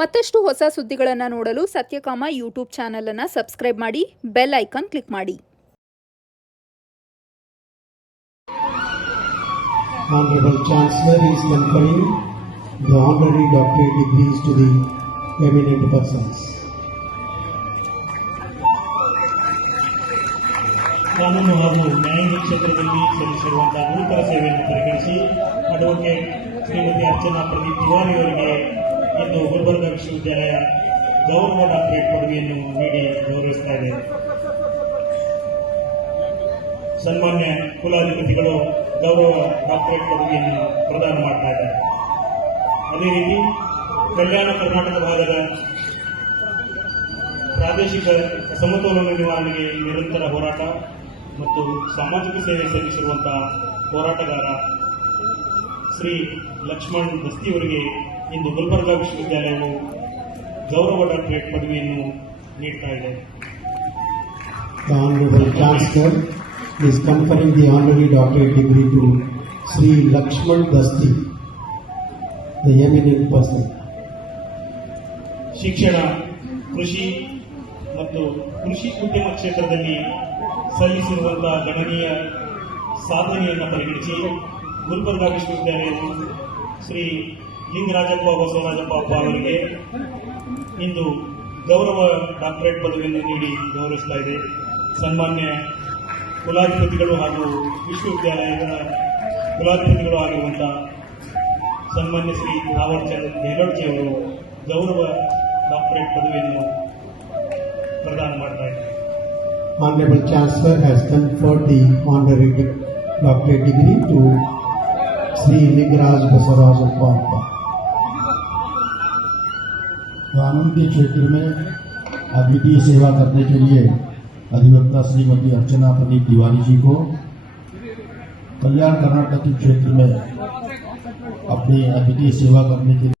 ಮತ್ತಷ್ಟು ಹೊಸ ಸುದ್ದಿಗಳನ್ನು ನೋಡಲು ಸತ್ಯಕಾಮ ಯೂಟ್ಯೂಬ್ ಚಾನೆಲ್ ಅನ್ನು ಸಬ್ಸ್ಕ್ರೈಬ್ ಮಾಡಿ, ಬೆಲ್ ಐಕಾನ್ ಕ್ಲಿಕ್ ಮಾಡಿ. Honorable Chancellor is conferring the honorary doctorate degrees to the eminent persons. ಕಾನೂನು ಹಾಗೂ ನ್ಯಾಯಾಂಗ ಕ್ಷೇತ್ರದಲ್ಲಿ ಸಲ್ಲಿಸಿರುವಂತಹ ಗುರುತರ ಸೇವೆಯನ್ನು ಪರಿಗಣಿಸಿ ಅಡ್ವೊಕೇಟ್ ಶ್ರೀಮತಿ ಅರ್ಚನಾ ಪ್ರದೀಪ್ ತಿವಾರಿ ಅವರಿಗೆ ಇಂದು ಗುಲ್ಬರ್ಗಾ ವಿಶ್ವವಿದ್ಯಾಲಯ ಗೌರವ ಡಾಕ್ಟರೇಟ್ ಪದವಿಯನ್ನು ನೀಡಿ ಗೌರವಿಸ್ತಾ ಇದೆ. ಸನ್ಮಾನ್ಯ ಕುಲಾಧಿಪತಿಗಳು ಗೌರವ ಡಾಕ್ಟರೇಟ್ ಪದವಿಯನ್ನು ಪ್ರದಾನ ಮಾಡ್ತಾ ಇದ್ದಾರೆ. ಅದೇ ರೀತಿ ಕಲ್ಯಾಣ ಕರ್ನಾಟಕ ಭಾಗದ ಪ್ರಾದೇಶಿಕ ಸಮತೋಲನ ನಿವಾರಣೆಗೆ ನಿರಂತರ ಹೋರಾಟ ಮತ್ತು ಸಾಮಾಜಿಕ ಸೇವೆ ಸಲ್ಲಿಸಿರುವಂತಹ ಹೋರಾಟಗಾರ ಶ್ರೀ ಲಕ್ಷ್ಮಣ್ ದಸ್ತಿಯವರಿಗೆ ಇಂದು ಗುಲ್ಬರ್ಗಾ ವಿಶ್ವವಿದ್ಯಾಲಯವು ಗೌರವ ಡಾಕ್ಟರೇಟ್ ಪದವಿಯನ್ನು ನೀಡ್ತಾ ಇದೆ. The Honorable Chancellor is conferring the honorary doctorate degree to Sri Lakshman Dasti, the eminent person. ಶಿಕ್ಷಣ, ಕೃಷಿ ಮತ್ತು ಕೃಷಿ ಉದ್ಯಮ ಕ್ಷೇತ್ರದಲ್ಲಿ ಸಲ್ಲಿಸಿರುವಂತಹ ಗಣನೀಯ ಸಾಧನೆಯನ್ನು ಪರಿಗಣಿಸಿ ಗುಲ್ಬರ್ಗಾ ವಿಶ್ವವಿದ್ಯಾಲಯವು ಶ್ರೀ ಲಿಂಗರಾಜಪ್ಪ ಬಸವರಾಜಪ್ಪ ಅಪ್ಪ ಅವರಿಗೆ ಇಂದು ಗೌರವ ಡಾಕ್ಟರೇಟ್ ಪದವಿಯನ್ನು ನೀಡಿ ಗೌರವಿಸ್ತಾ ಇದೆ. ಸನ್ಮಾನ್ಯ ಕುಲಾಧಿಪತಿಗಳು ಹಾಗೂ ವಿಶ್ವವಿದ್ಯಾಲಯದ ಕುಲಾಧಿಪತಿಗಳು ಆಗಿರುವಂತಹ ಸನ್ಮಾನ್ಯ ಶ್ರೀ ಥಾವರ್ಚಂದ್ ಗೆಹ್ಲೋಟ್ಜಿ ಅವರು ಗೌರವ ಡಾಕ್ಟರೇಟ್ ಪದವಿಯನ್ನು ಪ್ರದಾನ ಮಾಡ್ತಾ ಇದ್ದಾರೆ. Honorable Chancellor has conferred the honorary doctorate degree to Sri Lingaraj Basarajappa. कानून के क्षेत्र में अद्वितीय सेवा करने के लिए अधिवक्ता श्रीमती अर्चना प्रदीप तिवारी जी को कल्याण कर्नाटक के क्षेत्र में अपनी अद्वितीय सेवा करने के लिए